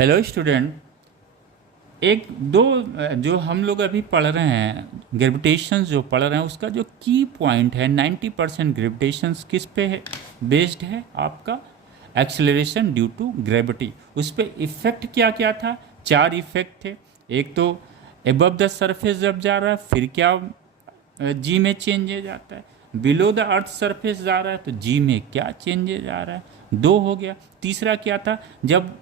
Hello student, एक दो जो हम लोग अभी पढ़ रहे हैं ग्रेविटेशन जो पढ़ रहे हैं उसका जो की पॉइंट है 90% ग्रेविटेशन किस पे है बेस्ड है आपका एक्सेलरेशन ड्यू टू ग्रेविटी। उस पे इफेक्ट क्या क्या था? 4 इफेक्ट थे। एक तो एबव द सरफेस जब जा रहा है फिर क्या जी में चेंजेज आता है, बिलो द अर्थ सरफेस जा रहा है तो जी में क्या चेंजेज आ रहा है, 2 हो गया। तीसरा क्या था? जब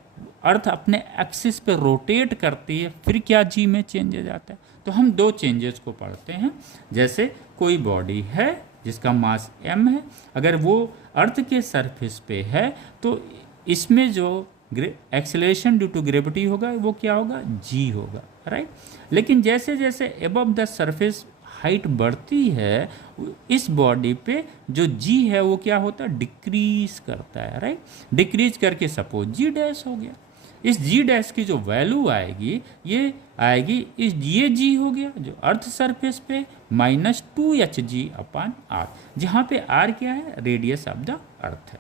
अर्थ अपने एक्सिस पे रोटेट करती है फिर क्या जी में चेंजेज आता है। तो हम 2 चेंजेस को पढ़ते हैं। जैसे कोई बॉडी है जिसका मास m है, अगर वो अर्थ के सरफेस पे है तो इसमें जो एक्सेलरेशन ड्यू टू ग्रेविटी होगा वो क्या होगा? जी होगा, राइट। लेकिन जैसे जैसे एबव द सरफेस हाइट बढ़ती है इस बॉडी पे जो जी है वो क्या होता है? डिक्रीज करता है, राइट। डिक्रीज करके सपोज जी डैश हो गया। इस जी डैश की जो वैल्यू आएगी ये आएगी इस ये जी हो गया जो अर्थ सरफेस पे -2hg/r, जहाँ पे r क्या है? रेडियस ऑफ द अर्थ है।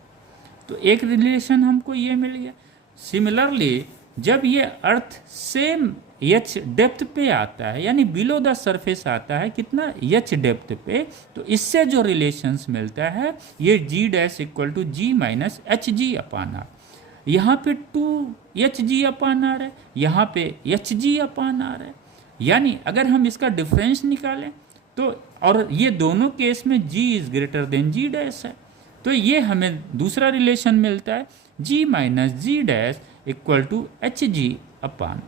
तो एक रिलेशन हमको ये मिल गया। सिमिलरली जब ये अर्थ सेम एच डेप्थ पे आता है यानी बिलो द सरफेस आता है कितना? एच डेप्थ पे, तो इससे जो रिलेशंस मिलता है ये G dash equal to G minus H G upon R. यहाँ पे 2hg/r है, यहाँ पे hg/r है। यानी अगर हम इसका डिफरेंस निकालें तो और ये दोनों केस में g is greater than g dash है तो ये हमें दूसरा रिलेशन मिलता है g minus g dash equal to hg/r।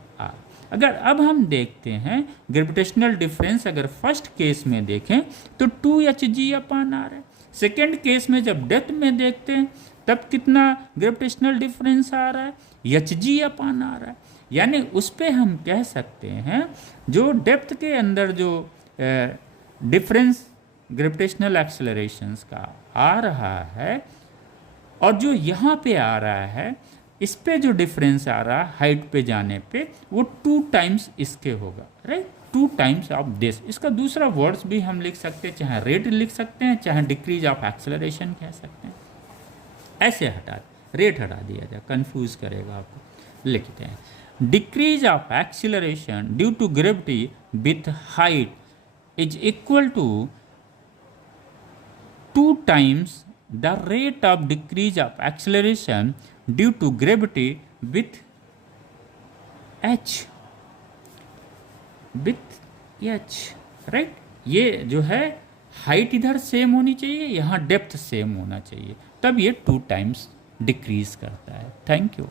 अगर अब हम देखते हैं ग्रेविटेशनल डिफरेंस, अगर फर्स्ट केस में देखें तो 2hg/r है। सेकेंड केस में जब डेप्थ में देखते हैं तब कितना ग्रेविटेशनल डिफरेंस आ रहा है? hg/r है। यानी उस पर हम कह सकते हैं जो डेप्थ के अंदर जो डिफरेंस ग्रेविटेशनल एक्सेलरेशंस का आ रहा है और जो यहाँ पे आ रहा है इस पे जो डिफरेंस आ रहा है हाइट पे जाने पे वो 2 टाइम्स इसके होगा, राइट। 2 times of this. इसका दूसरा वर्ड्स भी हम लिख सकते हैं, चाहे रेट लिख सकते हैं चाहे डिक्रीज ऑफ एक्सेलरेशन कह सकते हैं। ऐसे रेट हटा दिया जाए, कंफ्यूज करेगा आपको। लिखते हैं decrease of acceleration due to gravity with height is equal to 2 times the rate of decrease of acceleration due to gravity with h, right. ये जो है हाइट इधर सेम होनी चाहिए, यहाँ डेप्थ सेम होना चाहिए, तब ये 2 टाइम्स डिक्रीज करता है। Thank you.